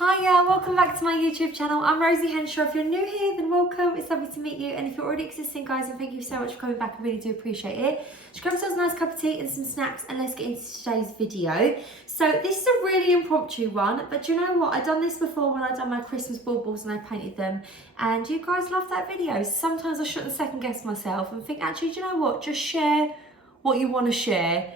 Hiya, welcome back to my YouTube channel. I'm Rosie Henshaw. If you're new here, then welcome. It's lovely to meet you. And if you're already existing, guys, then thank you so much for coming back. I really do appreciate it. Just grab yourselves a nice cup of tea and some snacks, and let's get into today's video. So this is a really impromptu one, but do you know what? I've done this before when I've done my Christmas baubles and I painted them, and you guys love that video. Sometimes I shouldn't second guess myself and think, actually, do you know what? Just share what you want to share.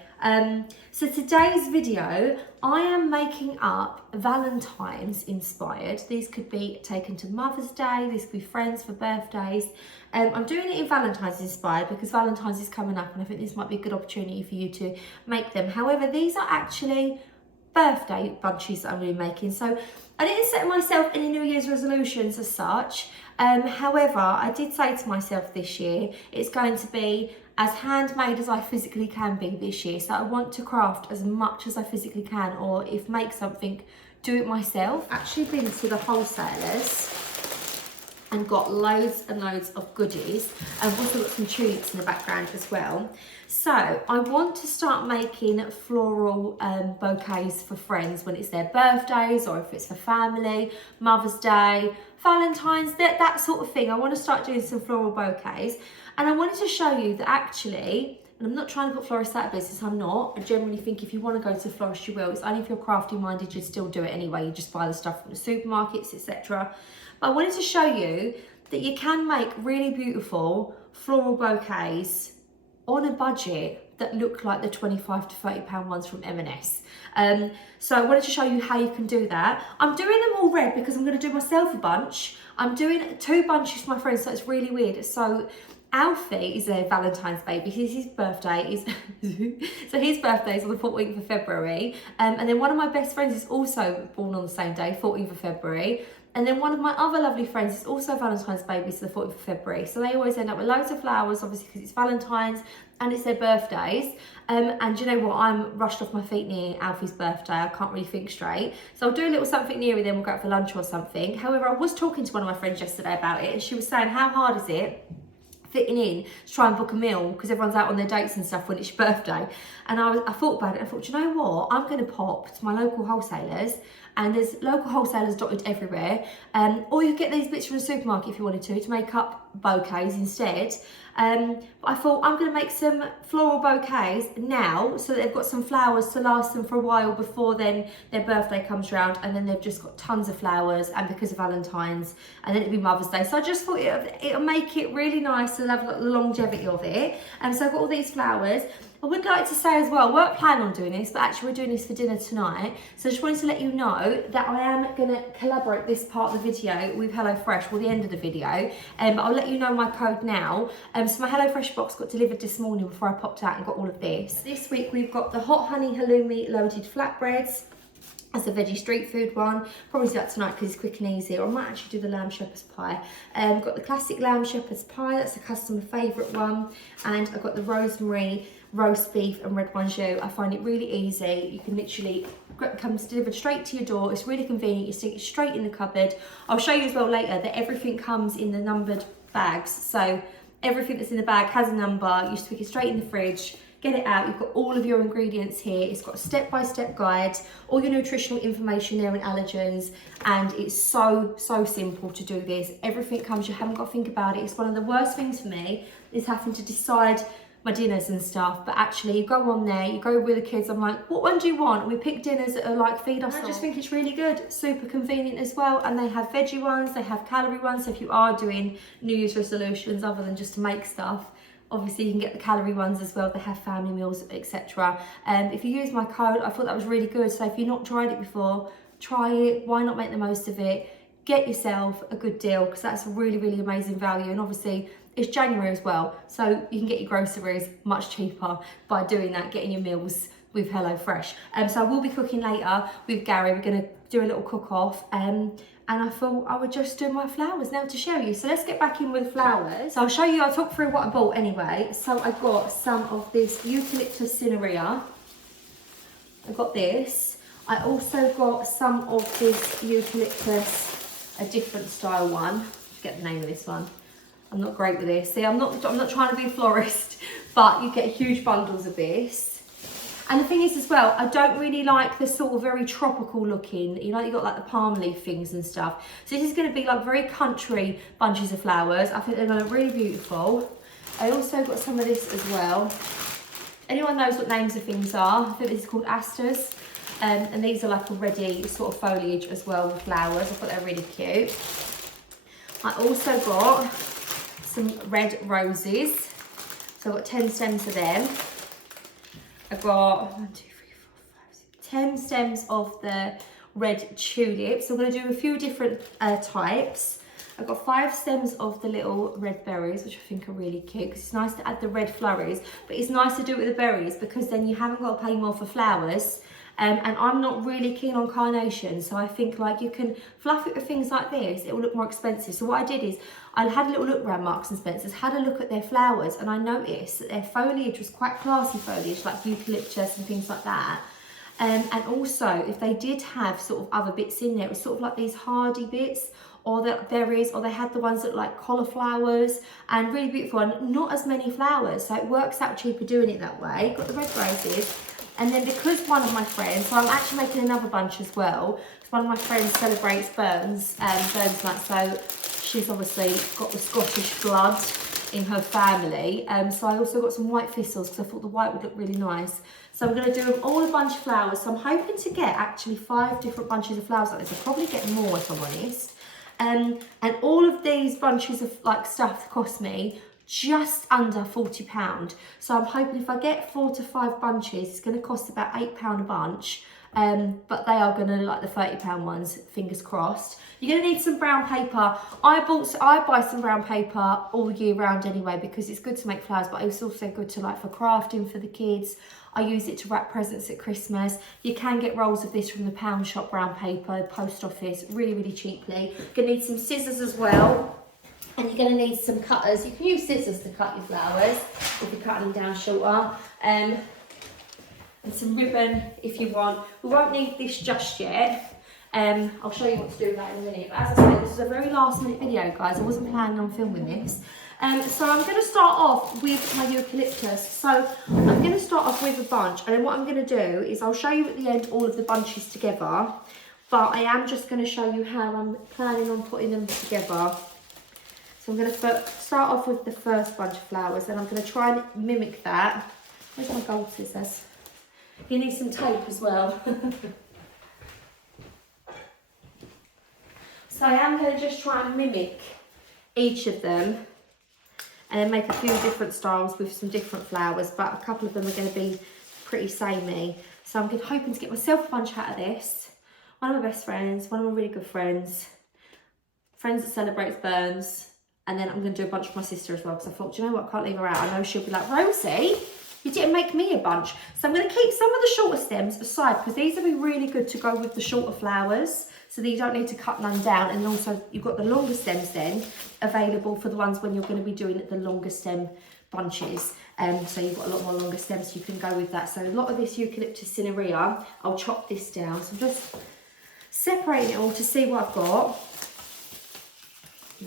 So today's video, I am making up Valentine's inspired. These could be taken to Mother's Day, these could be friends for birthdays. I'm doing it in Valentine's inspired because Valentine's is coming up and I think this might be a good opportunity for you to make them. However, these are actually birthday bunches that I'm really making. So I didn't set myself any New Year's resolutions as such. However, I did say to myself this year, it's going to be as handmade as I physically can be this year. So I want to craft as much as I physically can, or if make something, do it myself. Actually been to the wholesalers and got loads and loads of goodies. I've also got some tulips in the background as well. So I want to start making floral bouquets for friends when it's their birthdays, or if it's for family, Mother's Day, Valentine's, that sort of thing. I want to start doing some floral bouquets. And I wanted to show you that actually, and I'm not trying to put florists out of business, I'm not. I generally think if you want to go to a florist, you will. It's only if you're crafty minded, you still do it anyway. You just buy the stuff from the supermarkets, etc. But I wanted to show you that you can make really beautiful floral bouquets on a budget that look like the £25 to £30 ones from M&S. So I wanted to show you how you can do that. I'm doing them all red because I'm going to do myself a bunch. I'm doing 2 bunches for my friends, so it's really weird. So Alfie is a Valentine's baby. His birthday is so his birthday is on the 14th of February. And then one of my best friends is also born on the same day, 14th of February. And then one of my other lovely friends is also Valentine's baby, so the 14th of February. So they always end up with loads of flowers, obviously because it's Valentine's and it's their birthdays. And you know what? I'm rushed off my feet near Alfie's birthday. I can't really think straight. So I'll do a little something near it, then we'll go out for lunch or something. However, I was talking to one of my friends yesterday about it, and she was saying, how hard is it fitting in to try and book a meal because everyone's out on their dates and stuff when it's your birthday? And I thought about it. I thought, do you know what? I'm going to pop to my local wholesalers, and there's local wholesalers dotted everywhere. Or you get these bits from the supermarket if you wanted to make up bouquets instead. But I thought I'm going to make some floral bouquets now so that they've got some flowers to last them for a while before then their birthday comes around, and then they've just got tons of flowers, and because of Valentine's, and then it'll be Mother's Day. So I just thought it'll make it really nice to have the longevity of it. And so I've got all these flowers. I would like to say as well, we weren't planning on doing this, but actually we're doing this for dinner tonight. So I just wanted to let you know that I am going to collaborate this part of the video with HelloFresh, or the end of the video. I'll let you know my code now. So my HelloFresh box got delivered this morning before I popped out and got all of this. This week we've got the hot honey halloumi loaded flatbreads. That's a veggie street food one. Probably do that tonight because it's quick and easy. Or I might actually do the lamb shepherd's pie. Got the classic lamb shepherd's pie. That's a customer favourite one. And I've got the rosemary roast beef and red wine jus. I find it really easy. You can literally, it comes delivered straight to your door. It's really convenient. You stick it straight in the cupboard. I'll show you as well later that everything comes in the numbered bags. So everything that's in the bag has a number. You stick it straight in the fridge. Get it out, you've got all of your ingredients here. It's got a step-by-step guide, all your nutritional information there and allergens, and it's so simple to do this. Everything comes, you haven't got to think about it. It's one of the worst things for me is having to decide my dinners and stuff, but actually you go on there, you go with the kids, I'm like, what one do you want? And we pick dinners that are like feed us. I just think it's really good, super convenient as well, and they have veggie ones, they have calorie ones, so if you are doing New Year's resolutions other than just to make stuff, obviously you can get the calorie ones as well. They have family meals, etc. If you use my code, I thought that was really good. So if you've not tried it before, try it. Why not make the most of it? Get yourself a good deal because that's a really amazing value. And obviously it's January as well, so you can get your groceries much cheaper by doing that, getting your meals with HelloFresh. So I will be cooking later with Gary. We're going to do a little cook-off. And I thought I would just do my flowers now to show you. So let's get back in with flowers. So I'll show you, I'll talk through what I bought anyway. So I got some of this eucalyptus cinerea. I got this. I also got some of this eucalyptus, a different style one. I forget the name of this one. I'm not great with this. See, I'm not trying to be a florist, but you get huge bundles of this. And the thing is as well, I don't really like the sort of very tropical looking, you know, you got like the palm leaf things and stuff. So this is going to be like very country bunches of flowers. I think they're going to look really beautiful. I also got some of this as well. Anyone knows what names of things are? I think this is called asters. And these are like already sort of foliage as well with flowers. I thought they're really cute. I also got some red roses. So I've got 10 stems of them. I've got 10 stems of the red tulips. So I'm going to do a few different types. I've got 5 stems of the little red berries, which I think are really cute because it's nice to add the red flurries, but it's nice to do it with the berries because then you haven't got to pay more for flowers. And I'm not really keen on carnations, so I think like you can fluff it with things like this, it will look more expensive. So what I did is I had a little look around Marks and Spencer's, had a look at their flowers, and I noticed that their foliage was quite classy foliage, like eucalyptus and things like that. And also, if they did have sort of other bits in there, it was sort of like these hardy bits, or the berries, or they had the ones that look like cauliflowers, and really beautiful, and not as many flowers, so it works out cheaper doing it that way. Got the red roses. And then because one of my friends, so I'm actually making another bunch as well, because one of my friends celebrates Burns night, so she's obviously got the Scottish blood in her family. So I also got some white thistles because I thought the white would look really nice. So I'm going to do them all a bunch of flowers. So I'm hoping to get actually 5 different bunches of flowers like this. I'll probably get more if I'm honest. And all of these bunches of like stuff cost me just under £40. So I'm hoping if I get 4 to 5 bunches, it's going to cost about £8 a bunch. But they are going to like the £30 ones, fingers crossed. You're going to need some brown paper. I buy some brown paper all year round anyway because it's good to make flowers, but it's also good to like for crafting for the kids. I use it to wrap presents at Christmas. You can get rolls of this from the pound shop, brown paper, post office, really, really cheaply. You're going to need some scissors as well. And you're going to need some cutters. You can use scissors to cut your flowers if you're cutting them down shorter. And some ribbon if you want. We won't need this just yet. I'll show you what to do with that in a minute. But as I said, this is a very last minute video, guys. I wasn't planning on filming this. So I'm going to start off with my eucalyptus. So I'm going to start off with a bunch. And then what I'm going to do is I'll show you at the end all of the bunches together. But I am just going to show you how I'm planning on putting them together. So I'm going to start off with the first bunch of flowers, and I'm going to try and mimic that. Where's my gold scissors? You need some tape as well. So I am going to just try and mimic each of them and then make a few different styles with some different flowers, but a couple of them are going to be pretty samey. So I'm hoping to get myself a bunch out of this. One of my best friends, one of my really good friends that celebrates Burns. And then I'm going to do a bunch for my sister as well because I thought, do you know what, I can't leave her out. I know she'll be like, Rosie, you didn't make me a bunch. So I'm going to keep some of the shorter stems aside because these will be really good to go with the shorter flowers. So that you don't need to cut none down. And also you've got the longer stems then available for the ones when you're going to be doing the longer stem bunches. So you've got a lot more longer stems so you can go with that. So a lot of this eucalyptus cinerea, I'll chop this down. So I'm just separating it all to see what I've got.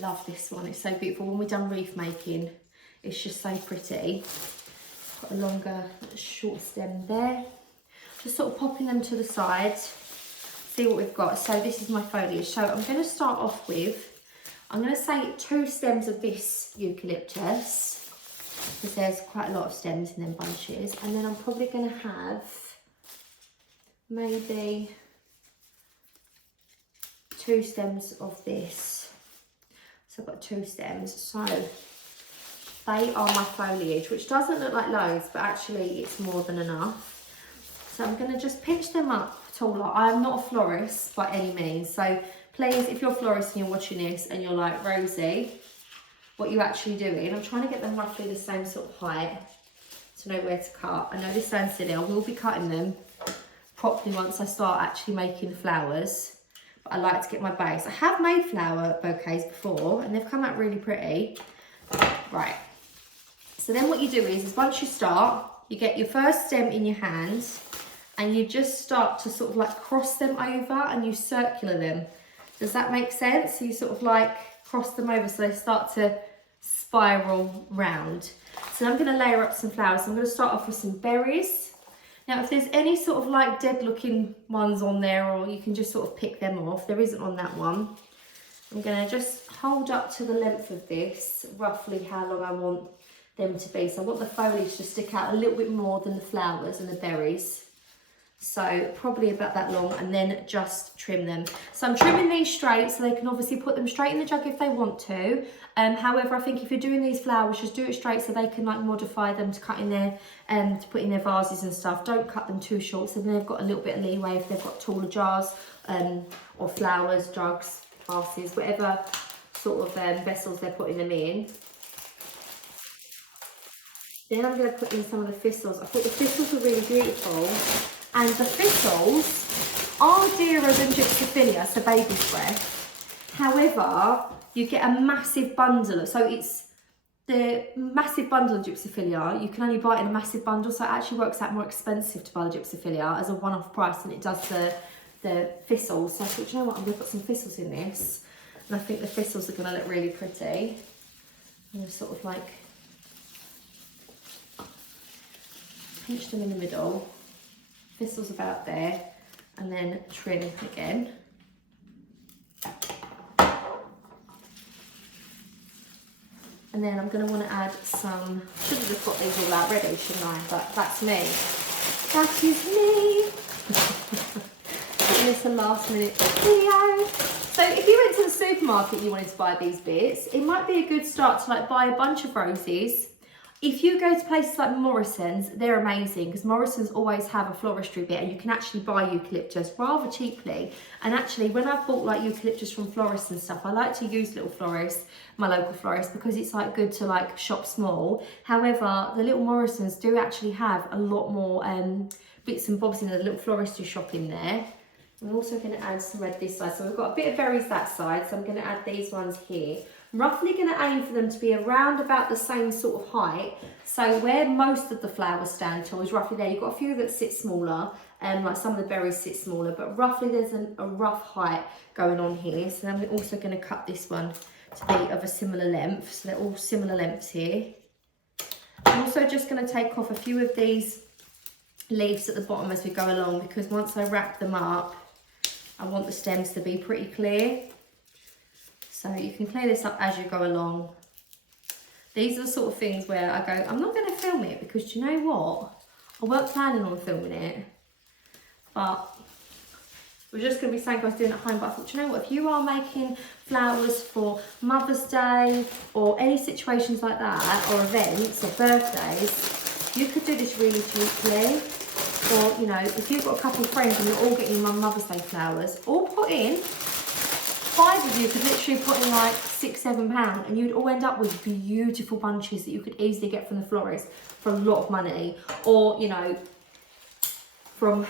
Love this one, it's so beautiful. When we've done wreath making, it's just so pretty. Got a longer, short stem there. Just sort of popping them to the side, see what we've got. So this is my foliage. So I'm going to start off with, I'm going to say 2 stems of this eucalyptus, because there's quite a lot of stems in them bunches. And then I'm probably going to have maybe 2 stems of this. So I've got 2 stems, so they are my foliage, which doesn't look like loads, but actually it's more than enough. So I'm going to just pinch them up taller. I'm not a florist by any means, so please, if you're a florist and you're watching this and you're like, Rosie, what are you actually doing? I'm trying to get them roughly the same sort of height to know where to cut. I know this sounds silly, I will be cutting them properly once I start actually making the flowers. I like to get my base. I have made flower bouquets before and they've come out really pretty. Right. So then what you do is once you start, you get your first stem in your hands and you just start to sort of like cross them over and you circular them. Does that make sense? So you sort of like cross them over so they start to spiral round. So I'm going to layer up some flowers. So I'm going to start off with some berries. Now, if there's any sort of like dead looking ones on there, or you can just sort of pick them off, there isn't on that one. I'm gonna just hold up to the length of this, roughly how long I want them to be. So I want the foliage to stick out a little bit more than the flowers and the berries. So probably about that long, and then just trim them. So I'm trimming these straight so they can obviously put them straight in the jug if they want to. However, I think if you're doing these flowers, just do it straight so they can like modify them to cut in their, to put in their vases and stuff. Don't cut them too short, so then they've got a little bit of leeway if they've got taller jars, or flowers, jugs, vases, whatever sort of vessels they're putting them in. Then I'm going to put in some of the thistles. I thought the thistles were really beautiful. And the thistles are dearer than gypsophilia, so baby's breath. However, you get a massive bundle. So it's the massive bundle of gypsophilia. You can only buy it in a massive bundle, so it actually works out more expensive to buy the gypsophilia as a one-off price than it does the thistles. So I thought, you know what, I'm going to put some thistles in this. And I think the thistles are going to look really pretty. I'm going to sort of like pinch them in the middle. Thistles about there, and then trim again. And then I'm going to want to add some, should have just got these all out ready, shouldn't I? But that's me. That is me. And it's a last minute video. So if you went to the supermarket and you wanted to buy these bits, it might be a good start to like buy a bunch of roses. If you go to places like Morrison's, they're amazing because Morrison's always have a floristry bit and you can actually buy eucalyptus rather cheaply. And actually, when I've bought like eucalyptus from florists and stuff, I like to use little florists, my local florist, because it's like good to like shop small. However, the little Morrison's do actually have a lot more bits and bobs in the little floristry shop in there. I'm also going to add some red this side. So we've got a bit of berries that side, so I'm going to add these ones here. I'm roughly going to aim for them to be around about the same sort of height. So where most of the flowers stand tall is roughly there. You've got a few that sit smaller, like some of the berries sit smaller, but roughly there's a rough height going on here. So then we're also going to cut this one to be of a similar length. So they're all similar lengths here. I'm also just going to take off a few of these leaves at the bottom as we go along, because once I wrap them up, I want the stems to be pretty clear. So you can clear this up as you go along. These are the sort of things where I go, I'm not going to film it because do you know what? I weren't planning on filming it, but we're just going to be saying I was doing it at home. But I thought, do you know what? If you are making flowers for Mother's Day or any situations like that, or events or birthdays, you could do this really cheaply. Or, you know, if you've got a couple of friends and you're all getting Mother's Day flowers, all put in. 5 of you could literally put in like £6–7 and you'd all end up with beautiful bunches that you could easily get from the florist for a lot of money, or you know, from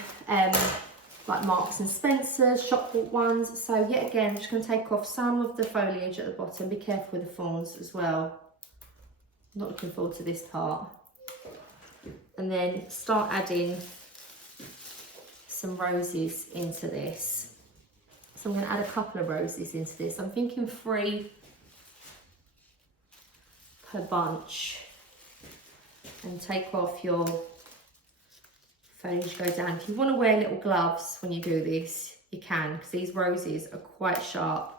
like Marks and Spencer's, shop bought ones. So yet again, I'm just going to take off some of the foliage at the bottom. Be careful with the thorns as well. I'm not looking forward to this part. And then start adding some roses into this. So I'm going to add a couple of roses into this. I'm thinking 3 per bunch. And take off your foliage, go down. If you want to wear little gloves when you do this, you can, because these roses are quite sharp.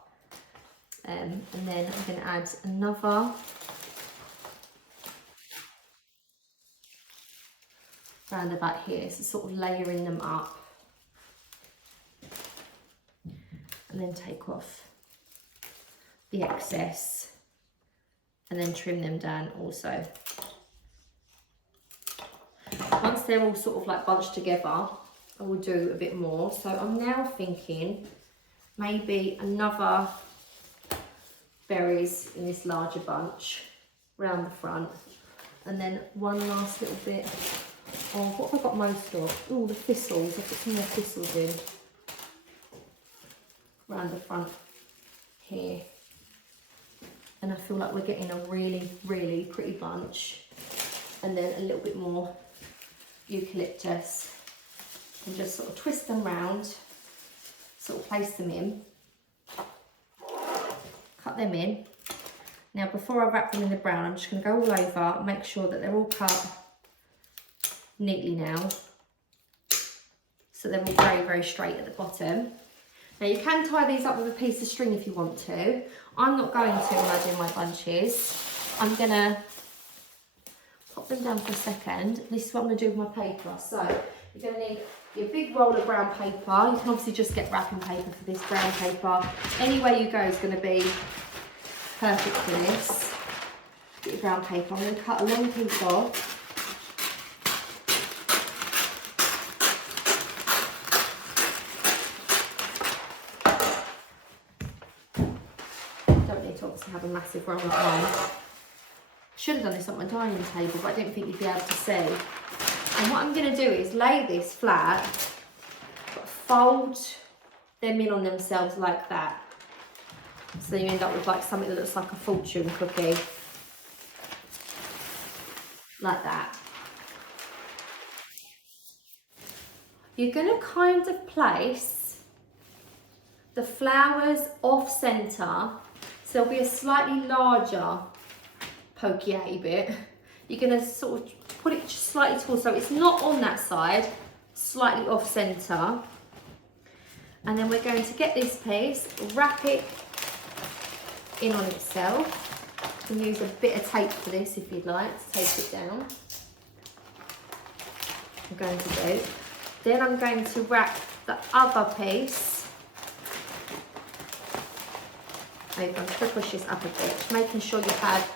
And then I'm going to add another. Round about here, so sort of layering them up. And then take off the excess and then trim them down also. Once they're all sort of like bunched together, I will do a bit more. So I'm now thinking maybe another berries in this larger bunch around the front, and then one last little bit of, what have I got most of? Oh, the thistles. I've put some more thistles in around the front here, and I feel like we're getting a really, really pretty bunch. And then a little bit more eucalyptus, and just sort of twist them round, sort of place them in, cut them in. Now before I wrap them in the brown, I'm just going to go all over, make sure that they're all cut neatly now. so they're all very, very straight at the bottom. Now you can tie these up with a piece of string if you want to. I'm not going to when I do my bunches. I'm gonna pop them down for a second. This is what I'm gonna do with my paper. So you're gonna need your big roll of brown paper. You can obviously just get wrapping paper for this. Brown paper, any way you go is gonna be perfect for this. Get your brown paper. I'm gonna cut a long piece off. To obviously have a massive roll at mine. Should have done this on my dining table, but I didn't think you'd be able to see. And what I'm going to do is lay this flat, but fold them in on themselves like that. So you end up with like something that looks like a fortune cookie. Like that. You're going to kind of place the flowers off centre. So there'll be a slightly larger bouquet bit. You're going to sort of put it just slightly tall, so it's not on that side, slightly off centre. And then we're going to get this piece, wrap it in on itself. You can use a bit of tape for this if you'd like to tape it down. I'm going to do. Then I'm going to wrap the other piece. I'm going to push this up a bit, making sure you have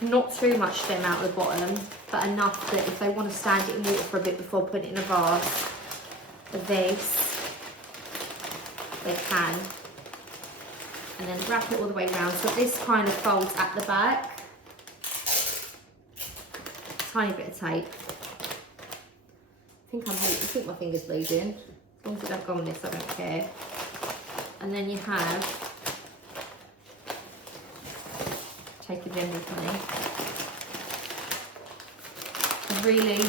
not too much stem out of the bottom, but enough that if they want to stand it in water for a bit before putting it in a vase, of this, they can. And then wrap it all the way around. So this kind of folds at the back. Tiny bit of tape. I think my finger's bleeding. As long as I don't go on this, I don't care. And then you have, taking them with me, a really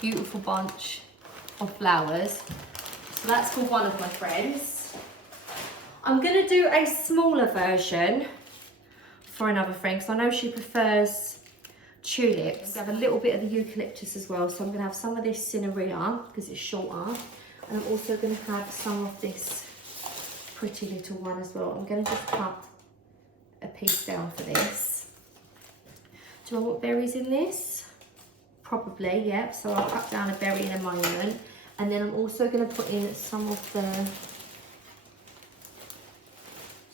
beautiful bunch of flowers. So that's for one of my friends. I'm going to do a smaller version for another friend because I know she prefers tulips. I have a little bit of the eucalyptus as well, so I'm going to have some of this cinerea because it's shorter, and I'm also going to have some of this pretty little one as well. I'm going to just cut a piece down for this. Do I want berries in this? Probably, yep. So I'll cut down a berry in a moment, and then I'm also going to put in some of the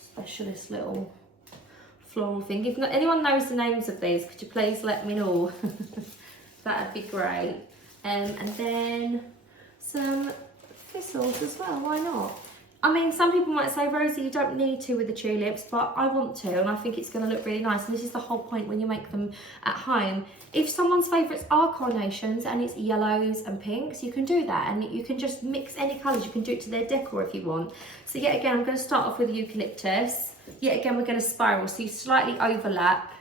specialist little floral thing. If not, anyone knows the names of these, could you please let me know? That'd be great. And then some thistles as well, why not? I mean, some people might say, Rosie, you don't need to with the tulips, but I want to, and I think it's going to look really nice. And this is the whole point when you make them at home. If someone's favourites are carnations and it's yellows and pinks, you can do that, and you can just mix any colours. You can do it to their decor if you want. So yet again, I'm going to start off with the eucalyptus. Yet again, we're going to spiral, so you slightly overlap,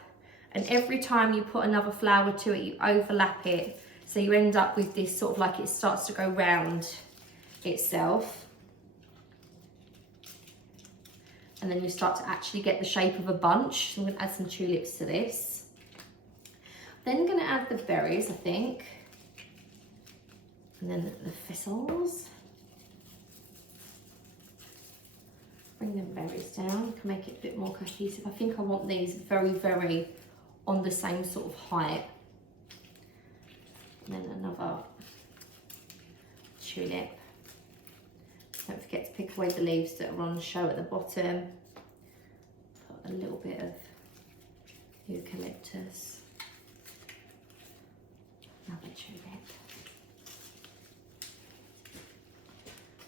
and every time you put another flower to it, you overlap it. So you end up with this sort of like it starts to go round itself. And then you start to actually get the shape of a bunch. So I'm going to add some tulips to this. Then I'm going to add the berries, I think. And then the thistles. Bring them berries down, can make it a bit more cohesive. I think I want these very, very on the same sort of height. And then another tulip. Don't forget to pick away the leaves that are on show at the bottom. Put a little bit of eucalyptus. Another tulip.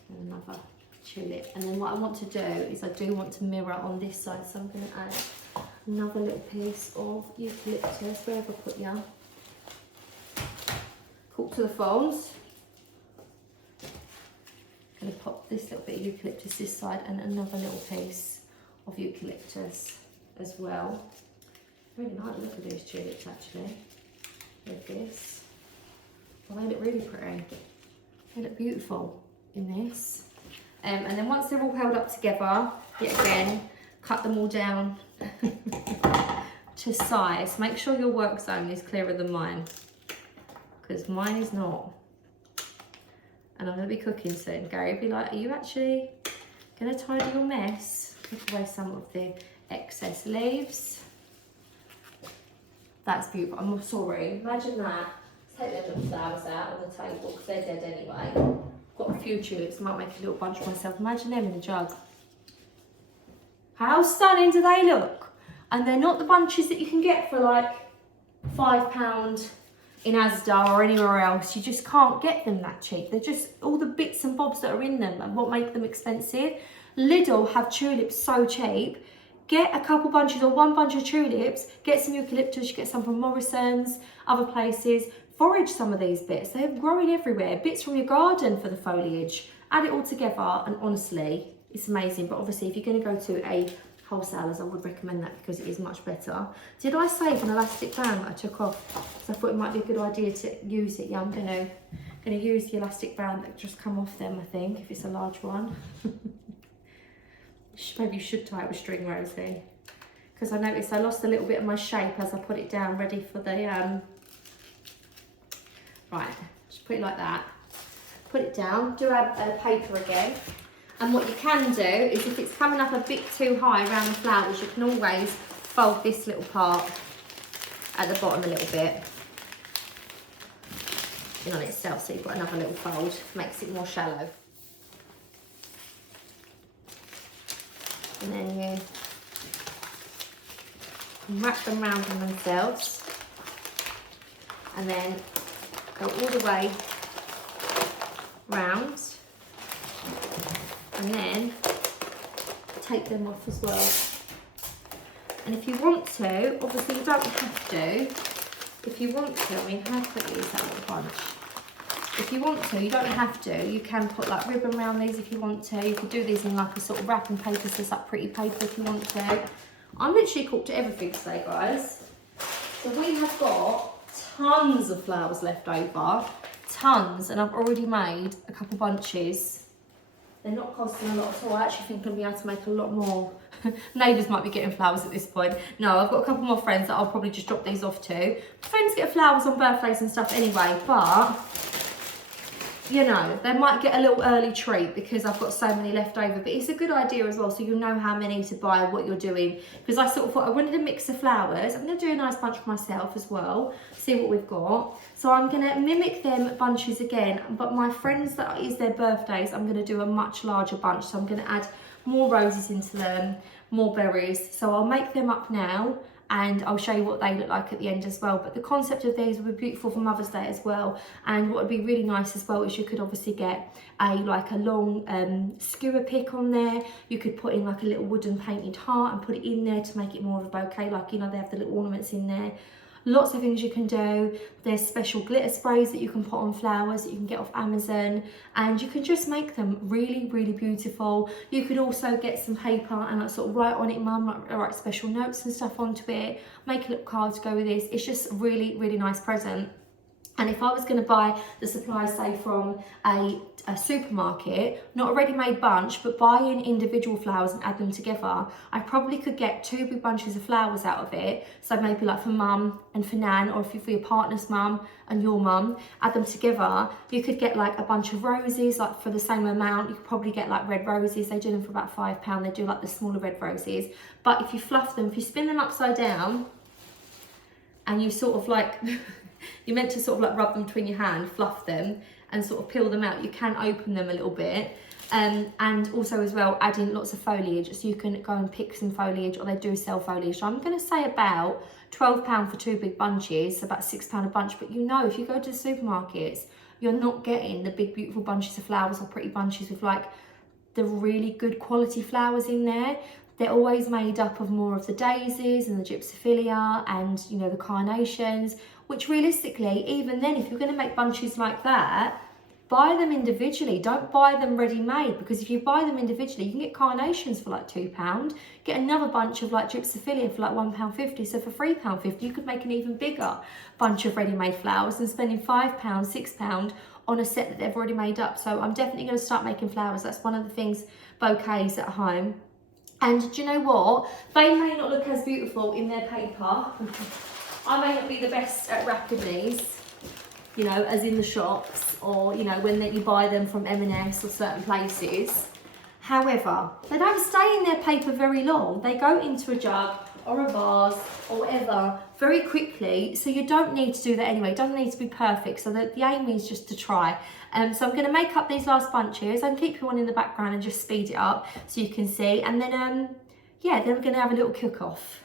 And another tulip. And then what I want to do is I do want to mirror on this side, so I'm going to add another little piece of eucalyptus. Where have I put you? Cork to the folds. Going to pop this little bit of eucalyptus this side and another little piece of eucalyptus as well. I really like the look of these tulips actually. With this. Oh, they look really pretty. They look beautiful in this. And then once they're all held up together, yet again, cut them all down to size. Make sure your work zone is clearer than mine, because mine is not. and I'm going to be cooking soon. Gary will be like, are you actually going to tidy your mess? Take away some of the excess leaves. That's beautiful. I'm sorry. Imagine that. Let's take the little flowers out on the table because they're dead anyway. Got a few tulips. I might make a little bunch myself. Imagine them in a jug. How stunning do they look? And they're not the bunches that you can get for like £5 in Asda or anywhere else. You just can't get them that cheap. They're just all the bits and bobs that are in them and what make them expensive. Lidl have tulips so cheap. Get a couple bunches or one bunch of tulips, get some eucalyptus, you get some from Morrison's, other places. Forage some of these bits. They're growing everywhere. Bits from your garden for the foliage. Add it all together and honestly, it's amazing. But obviously if you're going to go to a wholesalers, I would recommend that because it is much better. Did I save an elastic band that I took off? So I thought it might be a good idea to use it. Yeah, I'm going to use the elastic band that just come off them, I think, if it's a large one. Maybe you should tie it with string, Rosie, because I noticed I lost a little bit of my shape as I put it down ready for the right, just put it like that, put it down, do a paper again, and what you can do is if it's coming up a bit too high around the flowers, you can always fold this little part at the bottom a little bit in on itself, so you've got another little fold, makes it more shallow. And then you wrap them round on themselves and then go all the way round and then take them off as well. And if you want to, obviously you don't have to, if you want to, I mean how pretty is that little bunch? If you want to, you don't have to, you can put like ribbon around these if you want to. You could do these in like a sort of wrapping paper, so it's like pretty paper if you want to. I'm literally cooked everything today, guys. So we have got tons of flowers left over, tons, and I've already made a couple bunches. They're not costing a lot at all. I actually think I'm going to be able to make a lot more. Neighbours might be getting flowers at this point. No, I've got a couple more friends that I'll probably just drop these off to. Friends get flowers on birthdays and stuff anyway, but you know, they might get a little early treat because I've got so many left over, but it's a good idea as well, so you'll know how many to buy, what you're doing, because I sort of thought I wanted a mix of flowers. I'm going to do a nice bunch for myself as well, see what we've got. So I'm going to mimic them bunches again, but my friends that is their birthdays, I'm going to do a much larger bunch, so I'm going to add more roses into them, more berries, so I'll make them up now and I'll show you what they look like at the end as well. But the concept of these would be beautiful for Mother's Day as well. And what would be really nice as well is you could obviously get a long skewer pick on there. You could put in like a little wooden painted heart and put it in there to make it more of a bouquet, like, you know, they have the little ornaments in there. Lots of things you can do. There's special glitter sprays that you can put on flowers that you can get off Amazon, and you can just make them really, really beautiful. You could also get some paper and like sort of write on it, Mum, write special notes and stuff onto it, make a little card to go with this. It's just a really, really nice present. And if I was going to buy the supplies, say from a supermarket, not a ready-made bunch, but buy in individual flowers and add them together, I probably could get 2 big bunches of flowers out of it. So maybe like for Mum and for Nan, or if you're for your partner's mum and your mum, add them together. You could get like a bunch of roses, like for the same amount. You could probably get like red roses. They do them for about £5. They do like the smaller red roses. But if you fluff them, if you spin them upside down and you sort of like... You're meant to sort of like rub them between your hand, fluff them and sort of peel them out. You can open them a little bit, and also as well add in lots of foliage, so you can go and pick some foliage, or they do sell foliage. So I'm going to say about £12 for 2 big bunches, so about £6 a bunch. But you know, if you go to the supermarkets, you're not getting the big beautiful bunches of flowers or pretty bunches with like the really good quality flowers in there. They're always made up of more of the daisies and the gypsophilia and, you know, the carnations, which realistically, even then, if you're going to make bunches like that, buy them individually. Don't buy them ready-made, because if you buy them individually, you can get carnations for like £2, get another bunch of like gypsophilia for like £1.50. So for £3.50, you could make an even bigger bunch of ready-made flowers than spending £5, £6 on a set that they've already made up. So I'm definitely going to start making flowers. That's one of the things, bouquets at home. And do you know what? They may not look as beautiful in their paper. I may not be the best at wrapping these, you know, as in the shops, or, you know, when you buy them from M&S or certain places. However, they don't stay in their paper very long. They go into a jug or a vase or whatever very quickly, so you don't need to do that anyway. It doesn't need to be perfect, so the aim is just to try. So I'm going to make up these last bunches. I can keep you on in the background and just speed it up so you can see, and then yeah, then we're going to have a little cook-off.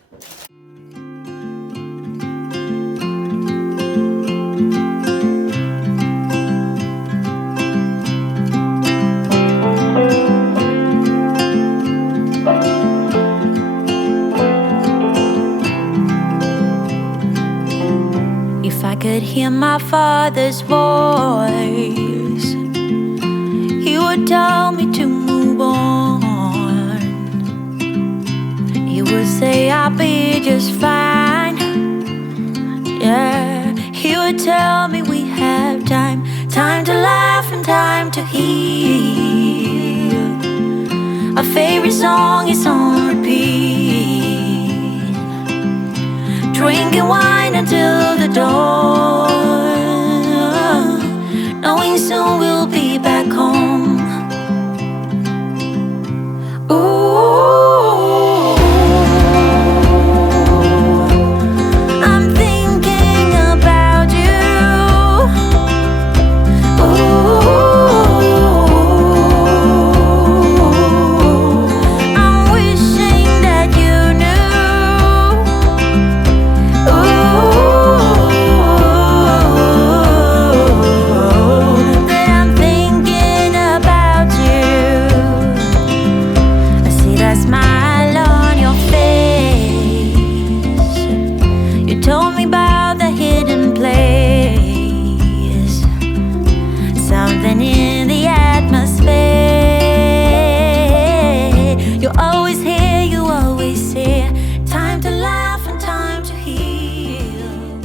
If I could hear my father's voice, he would tell me to move on. He would say I'll be just fine. Yeah, he would tell me we have time, time to laugh and time to heal. Our favorite song is on repeat, drinking wine until the dawn, knowing soon we'll be back home. Ooh, I'm thinking about you. Ooh, I'm wishing that you knew. That I'm thinking about you. I see that smile on your face. You told me about the hidden place, something in the atmosphere. You're always here, you always here. Time to laugh and time to heal.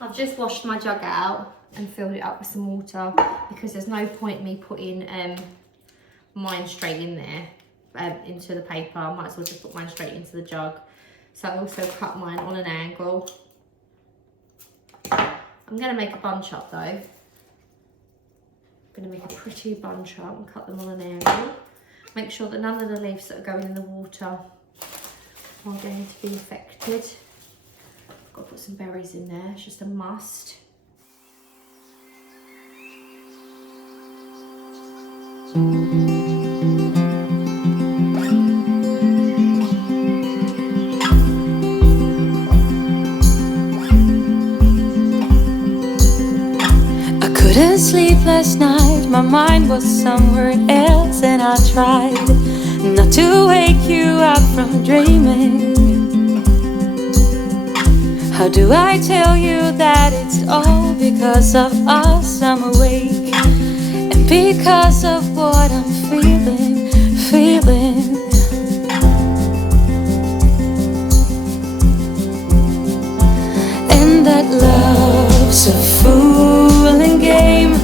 I've just washed my jug out and filled it up with some water because there's no point me putting mine straight in there into the paper. I might as well just put mine straight into the jug. So I also cut mine on an angle. I'm going to make a bunch up though. I'm going to make a pretty bunch up and cut them on an angle. Make sure that none of the leaves that are going in the water are going to be affected. I've got to put some berries in there, it's just a must. I couldn't sleep last night, my mind was somewhere else, and I tried not to wake you up from dreaming. How do I tell you that it's all because of us I'm awake, and because of what I'm feeling, feeling. And that love's a fooling game.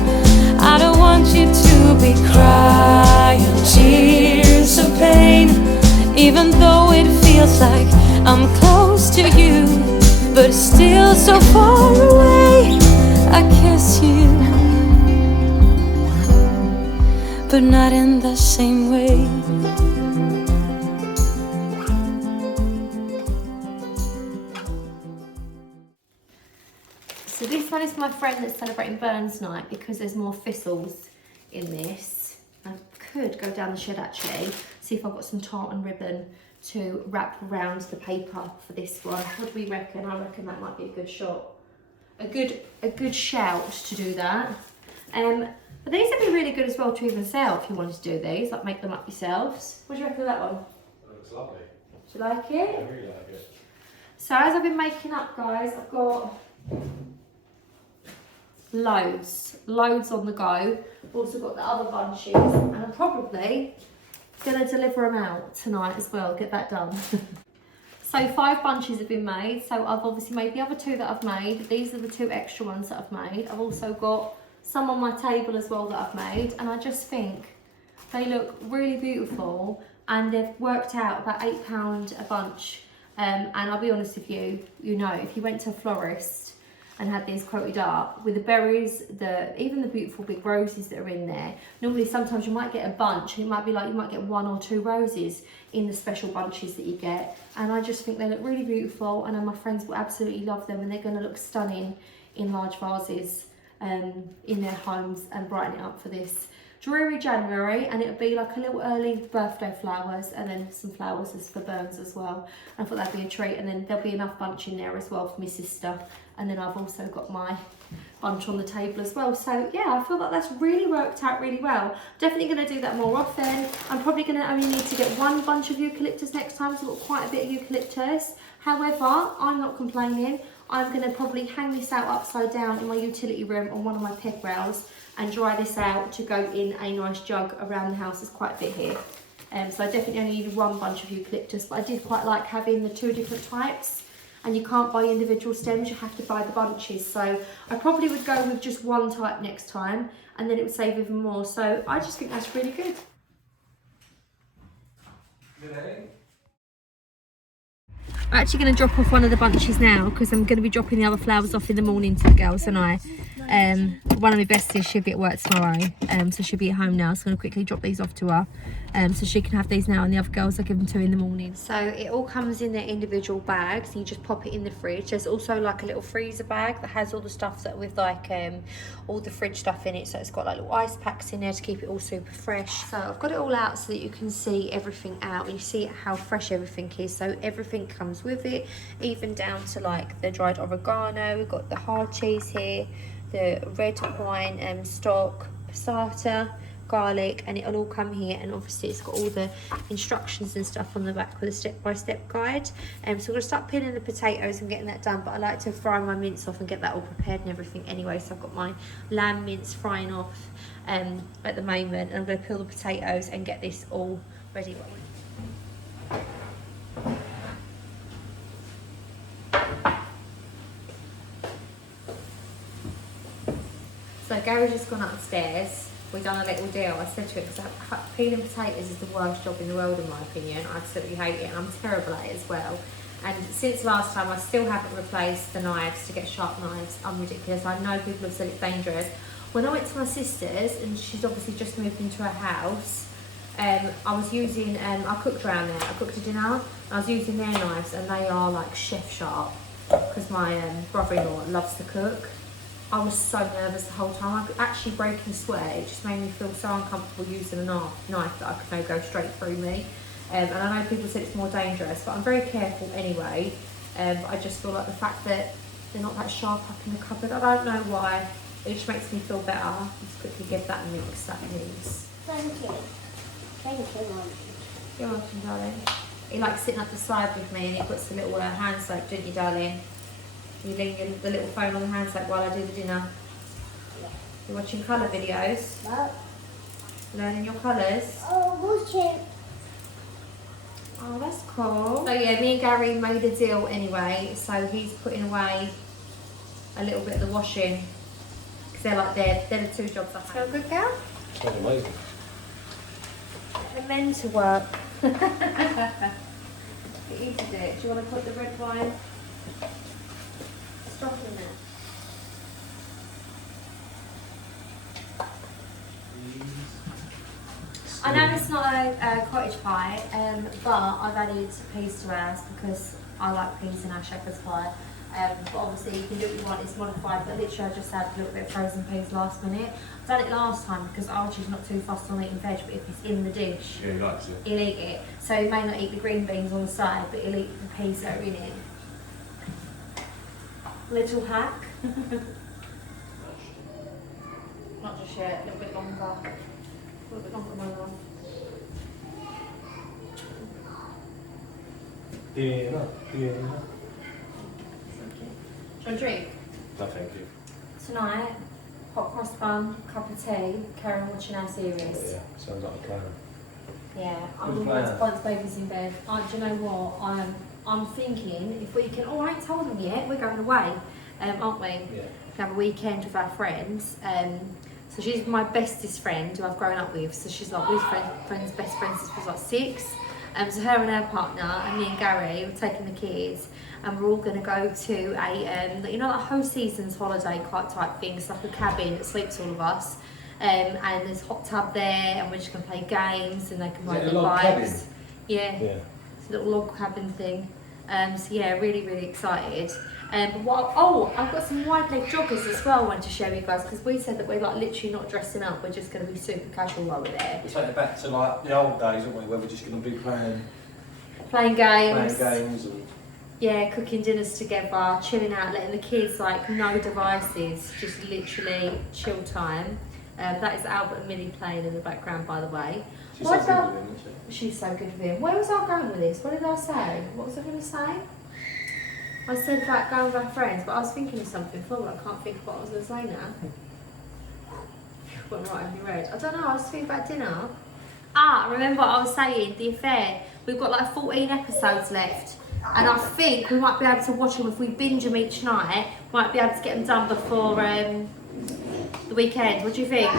I don't want you to be crying tears of pain, even though it feels like I'm close to you, but still so far away. I kiss you, but not in the same way. So this one is my friend that's celebrating Burns Night because there's more thistles in this. I could go down the shed actually, see if I've got some tartan ribbon to wrap around the paper for this one. What do we reckon? I reckon that might be a good shot. A good shout to do that. But these would be really good as well to even sell if you wanted to do these, like make them up yourselves. What do you reckon of that one? That looks lovely. Do you like it? I really like it. So as I've been making up, guys, I've got loads on the go. I've also got the other bunches, and I'm probably gonna deliver them out tonight as well, get that done. So 5 bunches have been made. So I've obviously made the other 2 that I've made. These are the 2 extra ones that I've made. I've also got some on my table as well that I've made, and I just think they look really beautiful, and they've worked out about £8 a bunch. And I'll be honest with you, you know, if you went to a florist and had these quoted up with the berries, even the beautiful big roses that are in there, normally sometimes you might get a bunch. It might be like you might get 1 or 2 roses in the special bunches that you get, and I just think they look really beautiful. I know my friends will absolutely love them, and they're going to look stunning in large vases in their homes and brighten it up for this dreary January. And it would be like a little early birthday flowers and then some flowers as for Burns as well. I thought that'd be a treat, and then there'll be enough bunch in there as well for my sister, and then I've also got my bunch on the table as well. So yeah, I feel like that's really worked out really well. Definitely going to do that more often. I'm probably going to only need to get 1 bunch of eucalyptus next time, so I've got quite a bit of eucalyptus. However, I'm not complaining. I'm going to probably hang this out upside down in my utility room on one of my peg rails and dry this out to go in a nice jug around the house. There's quite a bit here. So I definitely only needed 1 bunch of eucalyptus, but I did quite like having the 2 different types. And you can't buy individual stems, you have to buy the bunches. So I probably would go with just 1 type next time, and then it would save even more. So I just think that's really good. I'm actually going to drop off one of the bunches now because I'm going to be dropping the other flowers off in the morning to the girls and I. One of my besties, she'll be at work tomorrow, so she'll be at home now. So I'm going to quickly drop these off to her, so she can have these now, and the other girls I give them to in the morning. So it all comes in their individual bags, and you just pop it in the fridge. There's also like a little freezer bag that has all the stuff that with like all the fridge stuff in it. So it's got like little ice packs in there to keep it all super fresh. So I've got it all out so that you can see everything out, and you see how fresh everything is. So everything comes with it, even down to like the dried oregano. We've got the hard cheese here, the red wine stock, passata, garlic, and it'll all come here. And obviously it's got all the instructions and stuff on the back with a step-by-step guide. So we're going to start peeling the potatoes and getting that done, but I like to fry my mince off and get that all prepared and everything anyway. So I've got my lamb mince frying off at the moment, and I'm going to peel the potatoes and get this all ready. So Gary's just gone upstairs. We've done a little deal. I said to him, because peeling potatoes is the worst job in the world in my opinion. I absolutely hate it, and I'm terrible at it as well. And since last time, I still haven't replaced the knives to get sharp knives. I'm ridiculous. I know people have said it's dangerous. When I went to my sister's, and she's obviously just moved into her house, I was using, I cooked around there. I cooked a dinner. I was using their knives, and they are like chef sharp, because my brother-in-law loves to cook. I was so nervous the whole time. I could actually break in sweat. It just made me feel so uncomfortable using a knife that I could know go straight through me. And I know people said it's more dangerous, but I'm very careful anyway. But I just feel like the fact that they're not that sharp up in the cupboard, I don't know why. It just makes me feel better. Let's quickly give that a mix, that needs. Thank you. Thank you, Mom. You're welcome, darling. He likes sitting up the side with me, and he puts the little hand soap, don't you, darling? You leave the little phone on the hand soap while I do the dinner. Yeah. You're watching colour videos? No. Learning your colours? Oh, watching. Oh, that's cool. So yeah, me and Gary made a deal anyway. So he's putting away a little bit of the washing, because they're the 2 jobs I have. Feel good, girl? Smells amazing. The men to work. Get you to do it. Do you want to put the red wine stock in there? I know it's not a cottage pie, but I've added peas to ours because I like peas in our shepherd's pie. But obviously you can do what you want, it's modified, but literally I just added a little bit of frozen peas last minute. I've done it last time because Archie's not too fussed on eating veg, but if it's in the dish, Yeah, he likes it. he'll eat it. So he may not eat the green beans on the side, but he'll eat the peas that are in it. Little hack. Not just yet, a little bit longer. A little bit longer, my love. Yeah, no. Do you want a drink? No, thank you. Tonight, hot cross bun, cup of tea, Karen watching our series. Yeah, sounds like a plan. Yeah, Good I'm plan. once baby's in bed. Do you know what? I'm thinking if we can. Oh, I ain't told them yet. We're going away, aren't we? Yeah. We have a weekend with our friends. So she's my bestest friend who I've grown up with. So she's like we've best friends since we was like 6. So her and her partner and me and Gary were taking the kids, and we're all going to go to a, you know, like a whole season's holiday type thing. It's like a cabin that sleeps all of us. And there's a hot tub there, and we're just going to play games, and they can ride their bikes. Yeah. It's a little log cabin thing. So yeah, really, really excited. I've got some wide leg joggers as well I wanted to show you guys, because we said that we're like literally not dressing up, we're just going to be super casual while we're there. We're taking it back to like the old days, aren't we, where we're just going to be Playing games. And Yeah, cooking dinners together, chilling out, letting the kids like no devices, just literally chill time. That is Albert and Millie playing in the background, by the way. She's so good with him, isn't she? She's so good with him. Where was I going with this? What did I say? What was I going to say? I said about going with our friends, but I was thinking of something before, but I can't think of what I was going to say now. Went right over your head. I don't know, I was thinking about dinner. Remember what I was saying, The Affair. We've got like 14 episodes left. And I think we might be able to watch them if we binge them each night. Might be able to get them done before the weekend. What do you think?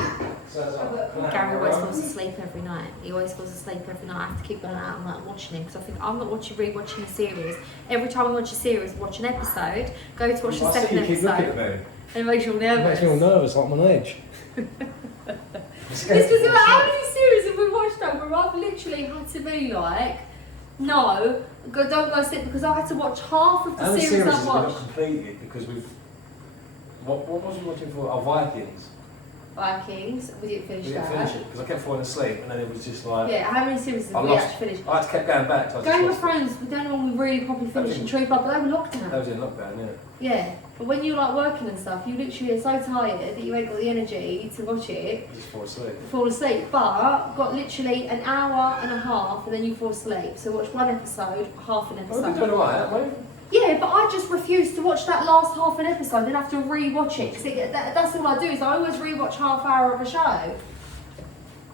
Gary always falls asleep every night. He always falls asleep every night. I have to keep going out and like watching him, because I think I'm not rewatching a series. Every time we watch a series, watch an episode, go to watch the second episode. And it makes you all nervous. It makes me all nervous, like I'm on edge. It's because how many series have we watched over? I've literally had to be like, no, don't go sleep, because I had to watch half of the series I've watched. Not completed because we've. What was we watching for? Vikings. Vikings. We didn't finish that. We didn't finish it because I kept falling asleep, and then it was just like. Yeah, how many series have we actually finished? I had to keep going back. So Game of Thrones, we don't know when we really properly finished in True Blood, but they were lockdown. That was in lockdown, yeah. Yeah, but when you're like working and stuff, you literally are so tired that you ain't got the energy to watch it. You just fall asleep. But got literally an hour and a half, and then you fall asleep. So watch one episode, half an episode. We've been doing alright, haven't we? Yeah, but I just refuse to watch that last half an episode, then have to re-watch it. Cause that's all I do, is I always re-watch half hour of a show.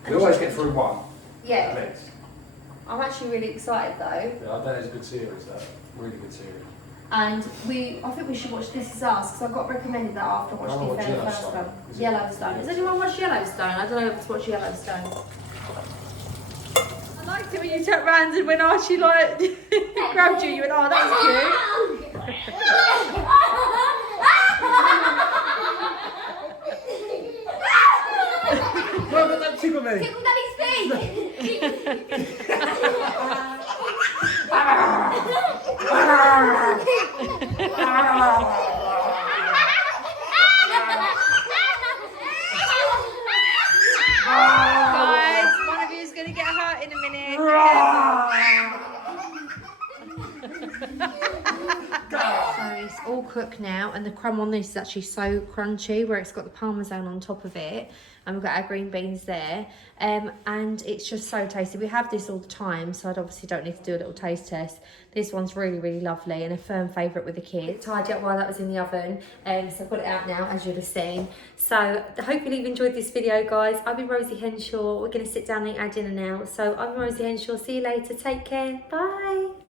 We always get through one. Yeah. I'm actually really excited though. Yeah, I bet it's a good series, that. Really good series. And I think we should watch This Is Us, because I got recommended that after watching the first one. Yellowstone. Has anyone watched Yellowstone? I don't know if it's watched Yellowstone. I liked it when you turned around and when Archie like grabbed you, you went, oh, that was cute. No, don't tickle me. Tickle Daddy's feet. Guys, one of you is going to get hurt in a minute. So it's all cooked now, and the crumb on this is actually so crunchy, where it's got the parmesan on top of it, and we've got our green beans there, and it's just so tasty. We have this all the time, so I obviously don't need to do a little taste test. This one's really, really lovely and a firm favourite with the kids. Tidy up while that was in the oven, so I've got it out now, as you'd have seen. So hopefully you've enjoyed this video, guys. I've been Rosie Henshaw. We're going to sit down and eat our dinner now. So I'm Rosie Henshaw. See you later. Take care. Bye.